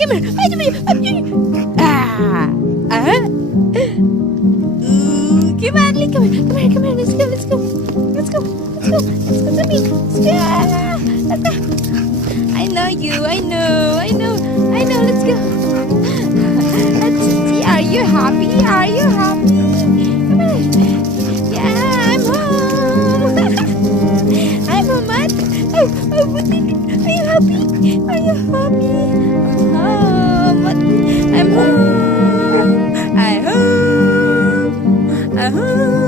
Come here. Ah. Come on, Lee. Come here. Let's go. Let's go, Timmy. Let's go. I know you. I know. Let's go. Let's see. Are you happy? Come here. Yeah, I'm home. I'm home, Matt. Oh, what did you? Are you happy? I'm home. I'm home.